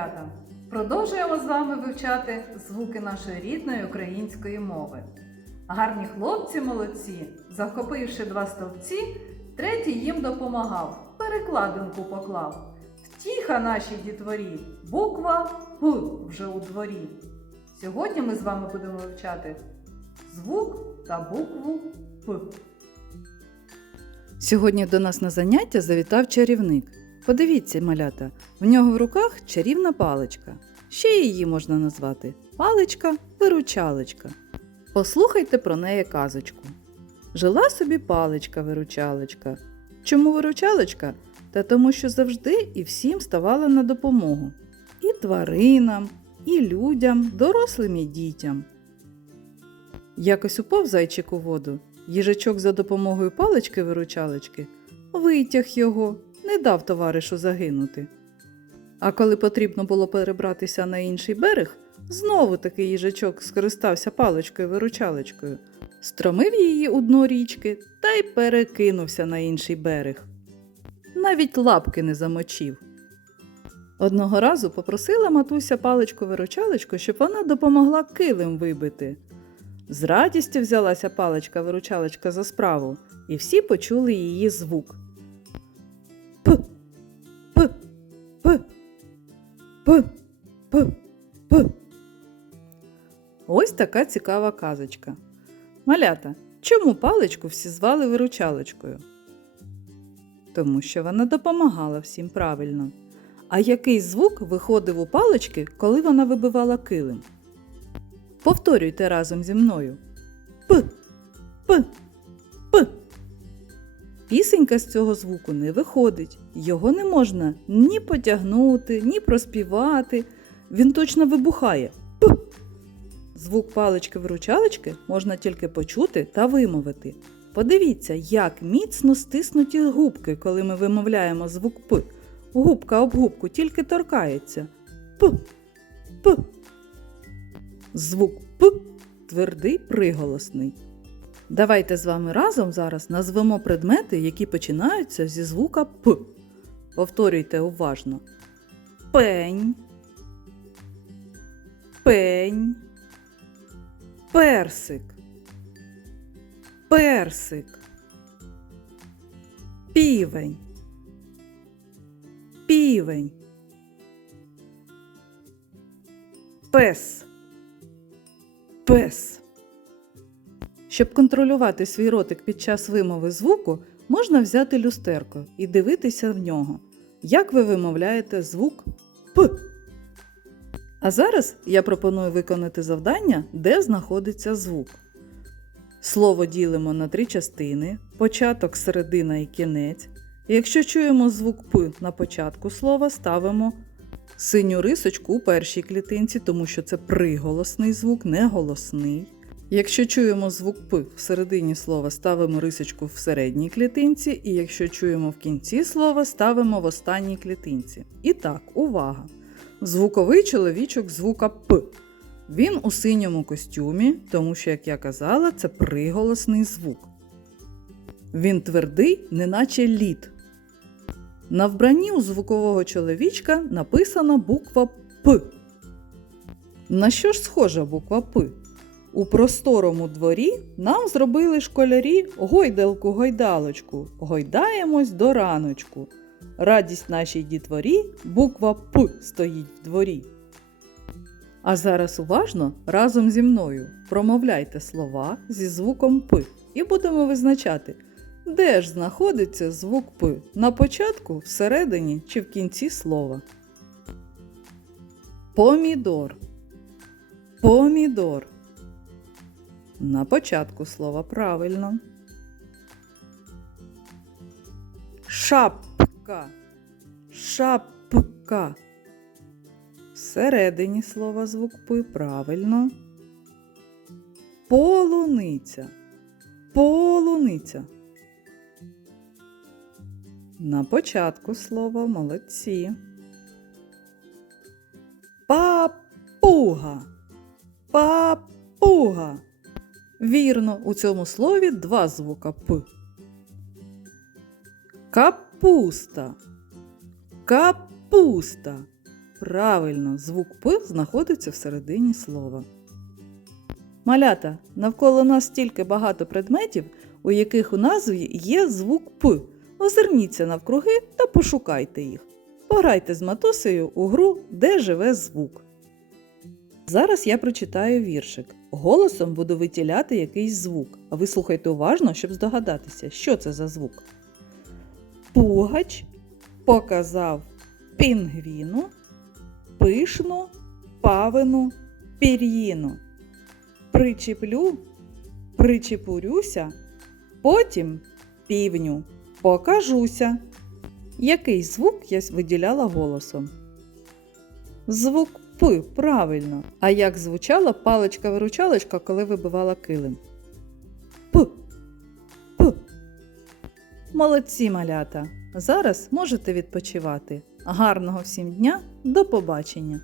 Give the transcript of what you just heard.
малята! Продовжуємо з вами вивчати звуки нашої рідної української мови. Гарні хлопці молодці, захопивши два стовпці, третій їм допомагав, перекладинку поклав. Втіха нашій дітворі, буква П вже у дворі. Сьогодні ми з вами будемо вивчати звук та букву П. Сьогодні до нас на заняття завітав чарівник. Подивіться, малята, в нього в руках чарівна паличка. Ще її можна назвати паличка-виручалочка. Послухайте про неї казочку. Жила собі паличка-виручалочка. Чому виручалочка? Та тому, що завжди і всім ставала на допомогу. І тваринам, і людям, дорослим і дітям. Якось упав зайчик у воду. Їжачок за допомогою палички-виручалочки витяг його, не дав товаришу загинути. А коли потрібно було перебратися на інший берег, знову таки їжачок скористався паличкою-виручалочкою, стромив її у дно річки та й перекинувся на інший берег. Навіть лапки не замочив. Одного разу попросила матуся паличку-виручалочку, щоб вона допомогла килим вибити. З радістю взялася паличка-виручалочка за справу, і всі почули її звук. П, п, п, п, п, п. Ось така цікава казочка. Малята, чому паличку всі звали виручалочкою? Тому що вона допомагала всім правильно. А який звук виходив у палички, коли вона вибивала килим? Повторюйте разом зі мною. П, п, п. Пісенька з цього звуку не виходить. Його не можна ні потягнути, ні проспівати. Він точно вибухає. П. Звук палички-виручалочки можна тільки почути та вимовити. Подивіться, як міцно стиснуті губки, коли ми вимовляємо звук П. Губка об губку тільки торкається. П. П. Звук П твердий приголосний. Давайте з вами разом зараз назвемо предмети, які починаються зі звука П. Повторюйте уважно. Пень. Пень. Персик. Персик. Півень. Півень. Пес. Пес. Щоб контролювати свій ротик під час вимови звуку, можна взяти люстерко і дивитися в нього. Як ви вимовляєте звук П. А зараз я пропоную виконати завдання, де знаходиться звук. Слово ділимо на три частини: початок, середина і кінець. Якщо чуємо звук П на початку слова, ставимо синю рисочку у першій клітинці, тому що це приголосний звук, не голосний. Якщо чуємо звук П в середині слова, ставимо рисочку в середній клітинці, і якщо чуємо в кінці слова, ставимо в останній клітинці. І так, увага! Звуковий чоловічок звука П. Він у синьому костюмі, тому що, як я казала, це приголосний звук. Він твердий, неначе лід. На вбранні у звукового чоловічка написана буква П. На що ж схожа буква П? У просторому дворі нам зробили школярі гойдалку гойдалочку. Гойдаємось до раночку. Радість нашій дітворі, буква П стоїть в дворі. А зараз уважно разом зі мною промовляйте слова зі звуком П і будемо визначати, де ж знаходиться звук П на початку, всередині чи в кінці слова. Помідор. Помідор. На початку слова правильно. Шапка. Шапка. Всередині слова звук П правильно. Полуниця. Полуниця. На початку слова молодці. Папуга. Папуга. Вірно, у цьому слові два звука П. Капуста. Капуста. Правильно, звук П знаходиться всередині слова. Малята, навколо нас стільки багато предметів, у яких у назві є звук П. Озирніться навкруги та пошукайте їх. Пограйте з матусею у гру, де живе звук. Зараз я прочитаю віршик. Голосом буду витіляти якийсь звук. А ви слухайте уважно, щоб здогадатися, що це за звук. Пугач показав пінгвіну, пишну павину пір'їну. Причеплю, причепурюся, потім півню покажуся. Який звук я виділяла голосом? Звук П, правильно. А як звучала паличка-виручалочка, коли вибивала килим? П. П. Молодці, малята. Зараз можете відпочивати. Гарного всім дня, до побачення!